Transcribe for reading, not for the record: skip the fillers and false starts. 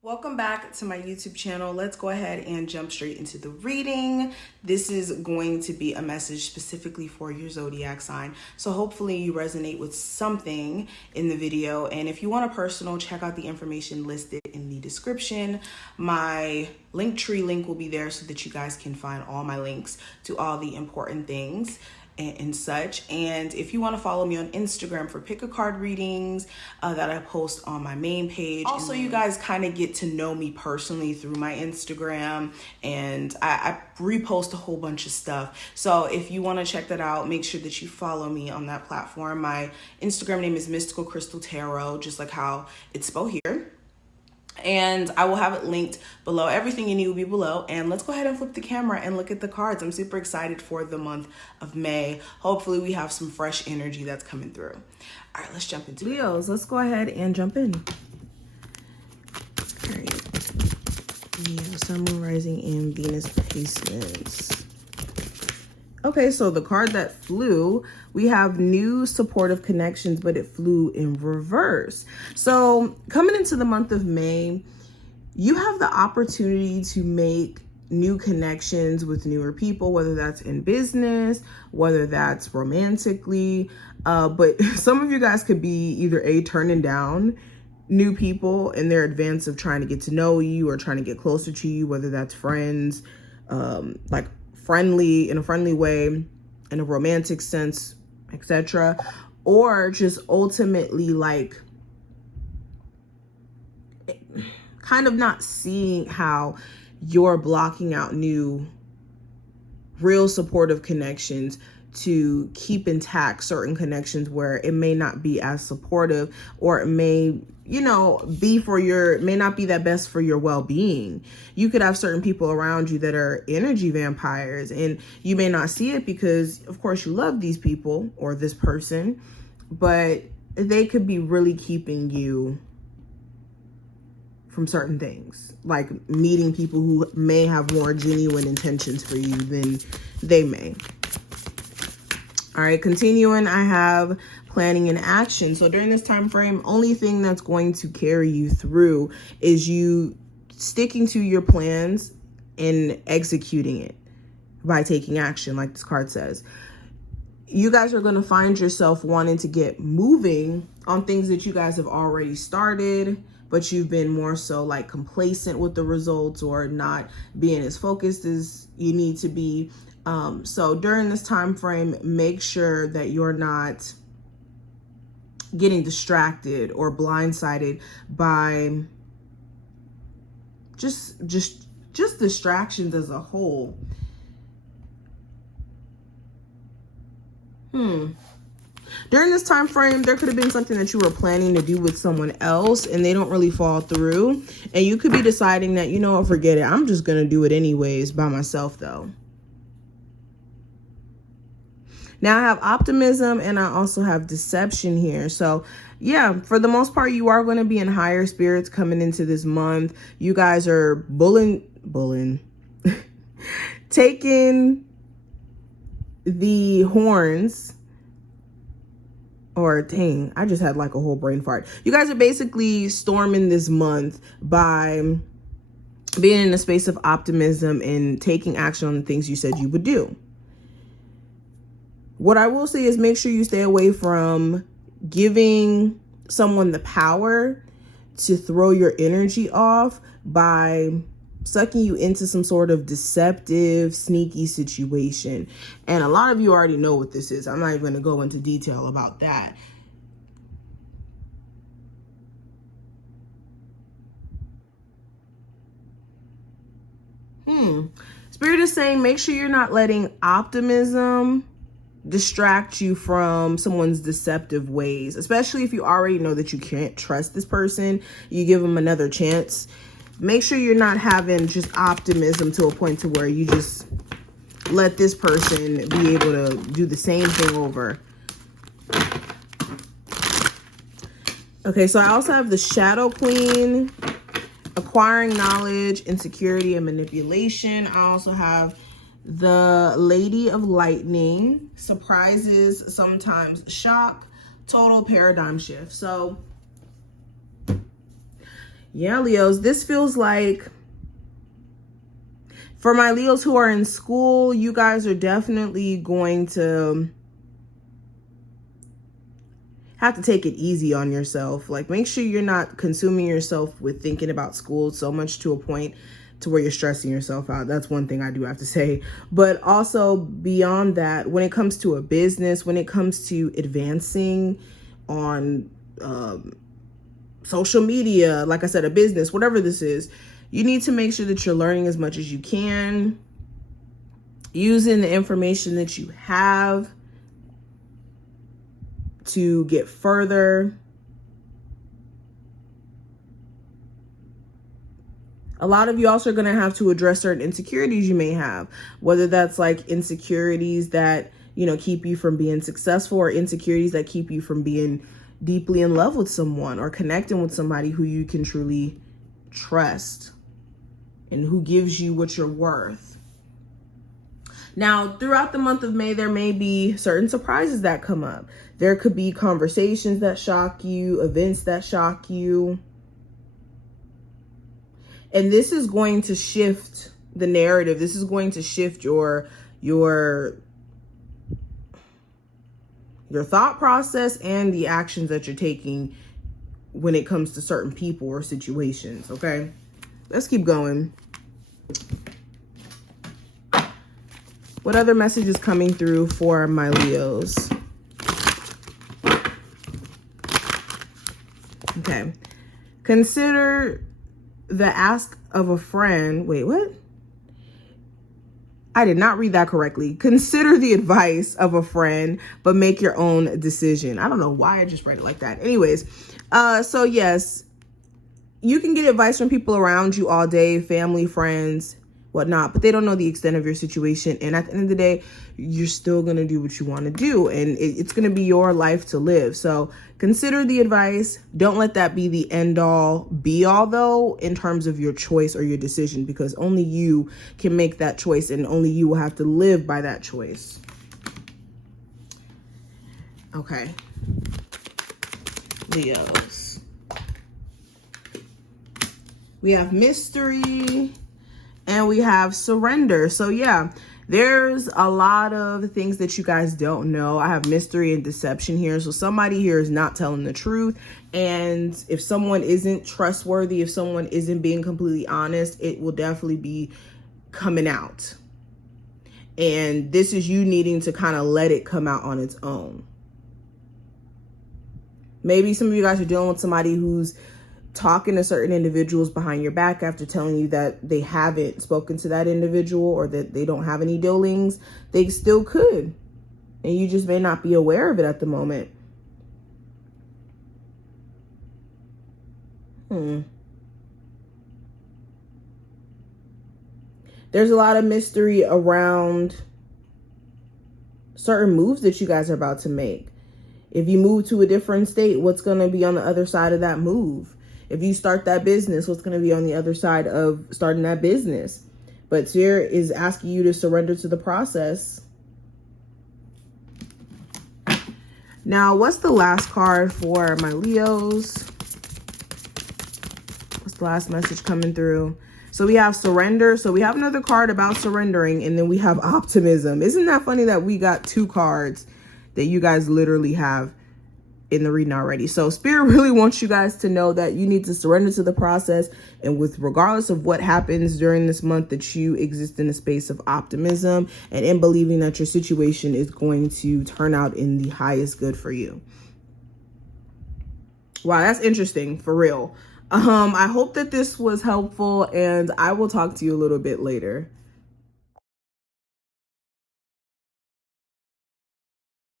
Welcome back to my YouTube channel. Let's go ahead and jump straight into the reading. This is going to be a message specifically for your zodiac sign. So hopefully you resonate with something in the video. And if you want a personal, check out the information listed in the description. My Linktree link will be there so that you guys can find all my links to all the important things and such. And if you want to follow me on Instagram for pick a card readings that I post on my main page. Also, you guys kind of get to know me personally through my Instagram, and I repost a whole bunch of stuff. So if you want to check that out, make sure that you follow me on that platform. My Instagram name is Mystical Crystal Tarot, just like how it's spelled here. And I will have it linked below. Everything you need will be below. And let's go ahead and flip the camera and look at the cards. I'm super excited for the month of May. Hopefully we have some fresh energy that's coming through. All right, let's jump into Leos. Let's go ahead and jump in. All right. Leo, Sun, Moon, Rising, and Venus placements. Okay, so the card that flew, we have new supportive connections, but it flew in reverse. So coming into the month of May, you have the opportunity to make new connections with newer people, whether that's in business, whether that's romantically. But some of you guys could be either turning down new people in their advance of trying to get to know you or trying to get closer to you, whether that's friends, like friendly, in a friendly way, in a romantic sense, etc., or just ultimately like kind of not seeing how you're blocking out new real supportive connections to keep intact certain connections where it may not be as supportive, or it may, you know, may not be that best for your well-being. You could have certain people around you that are energy vampires, and you may not see it because of course you love these people or this person, but they could be really keeping you from certain things, like meeting people who may have more genuine intentions for you than they may. All right, continuing, I have planning and action. So during this time frame, only thing that's going to carry you through is you sticking to your plans and executing it by taking action, like this card says. You guys are going to find yourself wanting to get moving on things that you guys have already started, but you've been more so like complacent with the results or not being as focused as you need to be. So during this time frame, make sure that you're not getting distracted or blindsided by just distractions as a whole. During this time frame, there could have been something that you were planning to do with someone else and they don't really fall through. And you could be deciding that, you know what, forget it. I'm just going to do it anyways by myself though. Now I have optimism and I also have deception here. So yeah, for the most part, you are going to be in higher spirits coming into this month. You guys are bulling, taking the horns, or dang, I just had like a whole brain fart. You guys are basically storming this month by being in a space of optimism and taking action on the things you said you would do. What I will say is make sure you stay away from giving someone the power to throw your energy off by sucking you into some sort of deceptive, sneaky situation. And a lot of you already know what this is. I'm not even going to go into detail about that. Spirit is saying make sure you're not letting optimism distract you from someone's deceptive ways, especially if you already know that you can't trust this person. You give them another chance. Make sure you're not having just optimism to a point to where you just let this person be able to do the same thing over. Okay, so I also have the Shadow Queen, acquiring knowledge, insecurity, and manipulation. I also have the Lady of Lightning, surprises, sometimes shock, total paradigm shift. So Yeah, Leos, this feels like, for my Leos who are in school, you guys are definitely going to have to take it easy on yourself. Like, make sure you're not consuming yourself with thinking about school so much to a point to where you're stressing yourself out. That's one thing I do have to say. But also beyond that, when it comes to a business, when it comes to advancing on social media, like I said, a business, whatever this is, you need to make sure that you're learning as much as you can, using the information that you have to get further. A lot of you also are going to have to address certain insecurities you may have, whether that's like insecurities that, you know, keep you from being successful, or insecurities that keep you from being deeply in love with someone or connecting with somebody who you can truly trust and who gives you what you're worth. Now, throughout the month of May, there may be certain surprises that come up. There could be conversations that shock you, events that shock you. And this is going to shift the narrative. This is going to shift your thought process and the actions that you're taking when it comes to certain people or situations, okay? Let's keep going. What other message is coming through for my Leos? Okay. Consider the ask of a friend. Wait, what? I did not read that correctly. Consider the advice of a friend, but make your own decision. I don't know why I just read it like that. Anyways, so yes, you can get advice from people around you all day, family, friends, whatnot, but they don't know the extent of your situation. And at the end of the day, you're still going to do what you want to do, and it's going to be your life to live. So consider the advice. Don't let that be the end all be all, though, in terms of your choice or your decision, because only you can make that choice, and only you will have to live by that choice. Okay. Leos. We have mystery and we have surrender. So yeah, there's a lot of things that you guys don't know. I have mystery and deception here. So somebody here is not telling the truth. And if someone isn't trustworthy, if someone isn't being completely honest, it will definitely be coming out. And this is you needing to kind of let it come out on its own. Maybe some of you guys are dealing with somebody who's talking to certain individuals behind your back after telling you that they haven't spoken to that individual, or that they don't have any dealings. They still could, and you just may not be aware of it at the moment. There's a lot of mystery around certain moves that you guys are about to make. If you move to a different state, what's going to be on the other side of that move? If you start that business, what's going to be on the other side of starting that business? But Spirit is asking you to surrender to the process. Now, what's the last card for my Leos? What's the last message coming through? So we have surrender. So we have another card about surrendering, and then we have optimism. Isn't that funny that we got two cards that you guys literally have in the reading already? So Spirit really wants you guys to know that you need to surrender to the process, and with regardless of what happens during this month, that you exist in a space of optimism and in believing that your situation is going to turn out in the highest good for you. Wow, that's interesting, for real. I hope that this was helpful, and I will talk to you a little bit later.